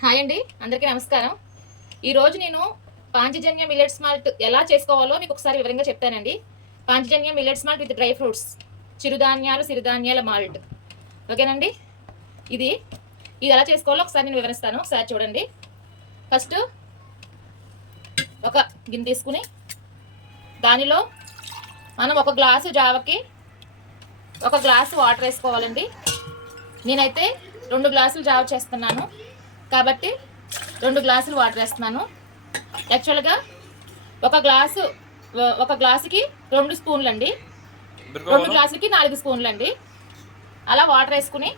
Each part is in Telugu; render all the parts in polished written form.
హాయ్ అండి, అందరికీ నమస్కారం. ఈరోజు నేను పాంచజన్య మిల్లెట్స్ మాల్ట్ ఎలా చేసుకోవాలో మీకు ఒకసారి వివరంగా చెప్తానండి. Panchajanya millets malt with dry fruits, చిరుధాన్యాలు సిరిధాన్యాల మాల్ట్. ఓకేనండి. ఇది ఎలా చేసుకోవాలో ఒకసారి నేను వివరిస్తాను. ఒకసారి చూడండి. ఫస్ట్ ఒక గిన్నె తీసుకుని దానిలో మనం ఒక గ్లాసు జావకి ఒక గ్లాసు వాటర్ వేసుకోవాలండి. నేనైతే 2 గ్లాసులు జావ చేస్తున్నాను కాబట్టి 2 గ్లాసులు వాటర్ వేస్తున్నాను. యాక్చువల్గా ఒక గ్లాసుకి 2 స్పూన్లు అండి, 2 గ్లాసులకి 4 స్పూన్లు అండి. అలా వాటర్ వేసుకుని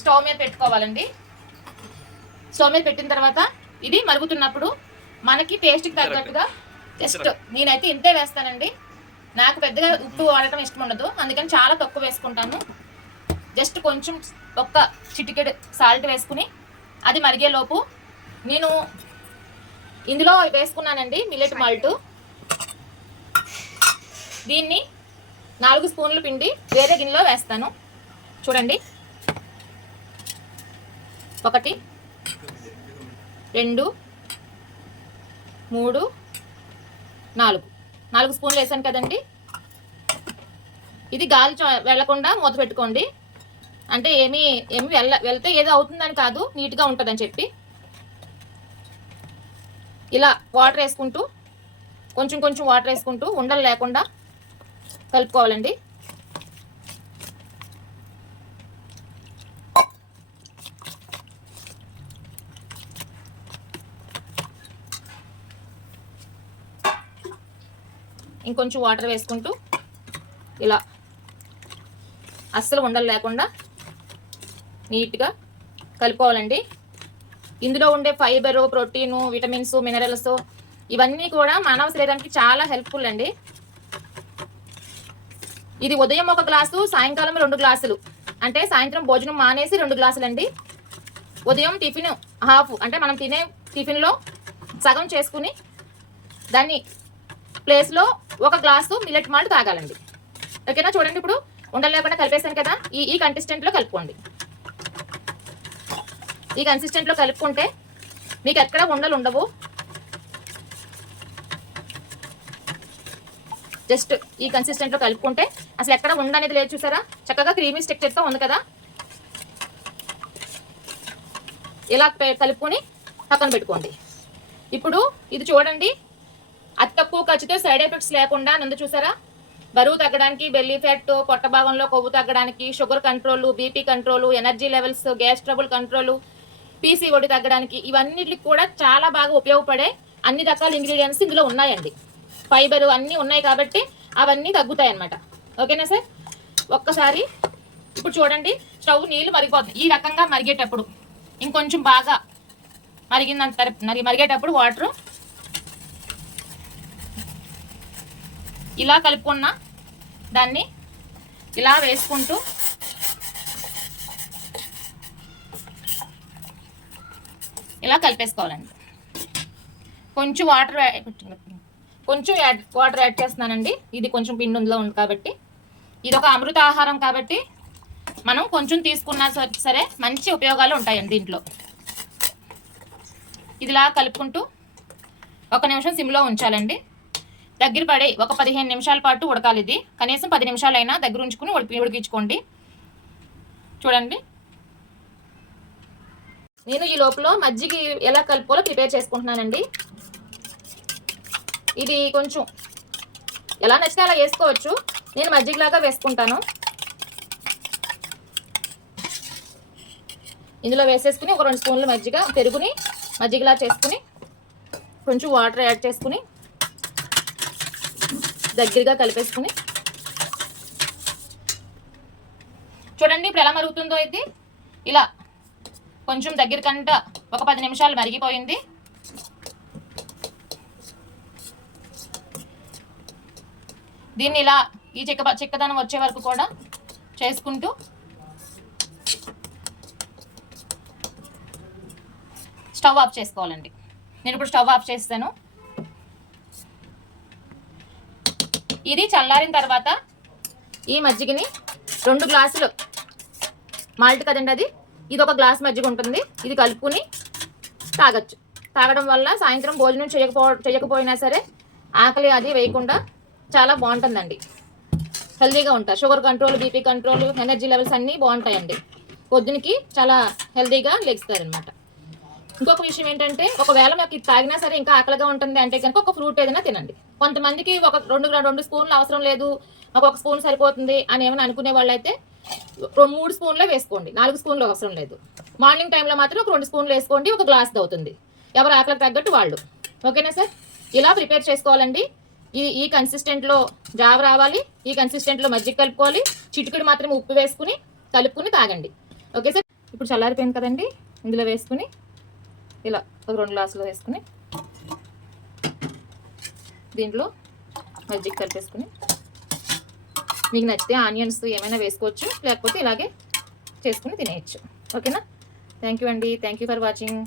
స్టవ్ మీద పెట్టుకోవాలండి. స్టవ్ మీద పెట్టిన తర్వాత ఇది మరుగుతున్నప్పుడు మనకి టేస్ట్కి తగ్గట్టుగా జస్ట్ నేనైతే ఇంతే వేస్తానండి. నాకు పెద్దగా ఉప్పు వాడటం ఇష్టం ఉండదు, అందుకని చాలా తక్కువ వేసుకుంటాను. జస్ట్ కొంచెం ఒక్క చిటికెడు సాల్ట్ వేసుకుని అది మరిగేలోపు నేను ఇందులో వేసుకున్నానండి మిల్లెట్ మాల్ట్. దీన్ని 4 స్పూన్లు పిండి వేరే గిన్నెలో వేస్తాను. చూడండి, 1 2 3 4 స్పూన్లు వేసాను కదండి. ఇది గాలి వెళ్ళకుండా మూత పెట్టుకోండి. అంటే ఏమి వెళ్తే ఏదో అవుతుందని కాదు, నీట్గా ఉంటుందని చెప్పి ఇలా వాటర్ వేసుకుంటూ కొంచెం వాటర్ వేసుకుంటూ ఉండలు లేకుండా కలుపుకోవాలండి. ఇంకొంచెం వాటర్ వేసుకుంటూ ఇలా అస్సలు ఉండలు లేకుండా నీట్గా కలుపుకోవాలండి. ఇందులో ఉండే ఫైబరు, ప్రోటీను, విటమిన్స్, మినరల్స్ ఇవన్నీ కూడా మానవ శరీరానికి చాలా హెల్ప్ఫుల్ అండి. ఇది ఉదయం 1 గ్లాసు, సాయంకాలం 2 గ్లాసులు, అంటే సాయంత్రం భోజనం మానేసి 2 గ్లాసులు అండి. ఉదయం టిఫిన్ హాఫ్, అంటే మనం తినే టిఫిన్లో సగం చేసుకుని దాన్ని ప్లేస్లో 1 గ్లాసు మిల్లెట్ మాల్ట్ తాగాలండి. ఓకేనా? చూడండి, ఇప్పుడు ఉండలు లేకుండా కలిపేసాను కదా. ఈ కన్సిస్టెంట్లో కలుపుకోండి. ఈ కన్సిస్టెంట్లో కలుపుకుంటే మీకు ఎక్కడ ఉండలు ఉండవు. జస్ట్ ఈ కన్సిస్టెంట్లో కలుపుకుంటే అసలు ఎక్కడ ఉండనేది లేదు. చూసారా, చక్కగా క్రీమీ స్ట్రక్చర్తో ఉంది కదా. ఇలా కలుపుకొని పక్కన పెట్టుకోండి. ఇప్పుడు ఇది చూడండి, అతి తక్కువ ఖర్చుతో సైడ్ ఎఫెక్ట్స్ లేకుండా నందు. చూసారా, బరువు తగ్గడానికి, బెల్లీ ఫ్యాట్, పొట్ట భాగంలో కొవ్వు తగ్గడానికి, sugar control, BP control, energy levels, gas trouble control, PCOD తగ్గడానికి ఇవన్నిటికి కూడా చాలా బాగా ఉపయోగపడే అన్ని రకాల ఇంగ్రీడియంట్స్ ఇందులో ఉన్నాయండి. ఫైబర్ అన్నీ ఉన్నాయి కాబట్టి అవన్నీ తగ్గుతాయి అన్నమాట. ఓకేనా సార్? ఒక్కసారి ఇప్పుడు చూడండి, స్టవ్ నీళ్ళు మరిగిపోతుంది. ఈ రకంగా మరిగేటప్పుడు ఇంకొంచెం బాగా మరిగేటప్పుడు వాటర్ ఇలా కలుపుకున్న దాన్ని ఇలా వేసుకుంటూ ఇలా కలిపేసుకోవాలండి. కొంచెం వాటర్ యాడ్ చేస్తున్నానండి. ఇది కొంచెం పిండిలో ఉంది కాబట్టి, ఇది ఒక అమృత ఆహారం కాబట్టి మనం కొంచెం తీసుకున్నా సరే మంచి ఉపయోగాలు ఉంటాయండి దీంట్లో. ఇదిలా కలుపుకుంటూ 1 నిమిషం సిమ్లో ఉంచాలండి. దగ్గర పడి ఒక 15 నిమిషాల పాటు ఉడకాలి. ఇది కనీసం 10 నిమిషాలైనా దగ్గర ఉంచుకుని ఉడికించుకోండి. చూడండి, నేను ఈ లోపల మజ్జిగ ఎలా కలుపుకోవాలో ప్రిపేర్ చేసుకుంటున్నానండి. ఇది కొంచెం ఎలా నచ్చితే అలా వేసుకోవచ్చు. నేను మజ్జిగలాగా వేసుకుంటాను. ఇందులో వేసేసుకుని ఒక 2 స్పూన్లు పెరుగుని మజ్జిగలా చేసుకుని కొంచెం వాటర్ యాడ్ చేసుకుని దగ్గరగా కలిపేసుకుని చూడండి, ఇప్పుడు ఎలా మరుగుతుందో. ఇది ఇలా కొంచెం దగ్గర కంట ఒక 10 నిమిషాలు మరిగిపోయింది. దీన్ని ఇలా ఈ చిక్కదనం వచ్చే వరకు కూడా చేసుకుంటూ స్టవ్ ఆఫ్ చేసుకోవాలండి. నేను ఇప్పుడు స్టవ్ ఆఫ్ చేస్తాను. ఇది చల్లారిన తర్వాత ఈ మజ్జిగని 2 గ్లాసులు మాల్ట్ కదండి, అది ఇది ఒక గ్లాస్ మజ్జిగ ఉంటుంది, ఇది కలుపుకుని తాగొచ్చు. తాగడం వల్ల సాయంత్రం భోజనం చేయకపోయినా సరే ఆకలి అది వేయకుండా చాలా బాగుంటుందండి. హెల్తీగా ఉంటారు. Sugar control, BP control, energy levels అన్నీ బాగుంటాయండి. పొద్దునకి చాలా హెల్తీగా లెగుస్తారు అనమాట. ఇంకొక విషయం ఏంటంటే, ఒకవేళ మీకు ఇది తాగినా సరే ఇంకా ఆకలిగా ఉంటుంది అంటే కనుక ఒక ఫ్రూట్ ఏదైనా తినండి. కొంతమందికి ఒక రెండు స్పూన్లు అవసరం లేదు, ఒక స్పూన్ సరిపోతుంది అని ఏమైనా అనుకునే వాళ్ళైతే 3 స్పూన్లే వేసుకోండి, 4 స్పూన్లు అవసరం లేదు. మార్నింగ్ టైంలో మాత్రం ఒక 2 స్పూన్లు వేసుకోండి, ఒక గ్లాస్ అవుతుంది. ఎవరు ఆకలికి తగ్గట్టు వాళ్ళు. ఓకేనా సార్? ఇలా ప్రిపేర్ చేసుకోవాలండి. ఈ కన్సిస్టెంట్లో జావ రావాలి, ఈ కన్సిస్టెంట్లో మజ్జిగ కలుపుకోవాలి, చిటికెడు మాత్రం ఉప్పు వేసుకుని కలుపుకుని తాగండి. Okay sir? ఇప్పుడు చల్లారిపోయింది కదండి, ఇందులో వేసుకుని ఇలా ఒక 2 గ్లాసులు వేసుకుని దీంట్లో మజ్జిగ కలిపేసుకుని మీకు నచ్చితే ఆనియన్స్ ఏమైనా వేసుకోవచ్చు, లేకపోతే ఇలాగే చేసుకుని తినేయచ్చు. ఓకేనా? థ్యాంక్ యూ అండి. Thank you for watching.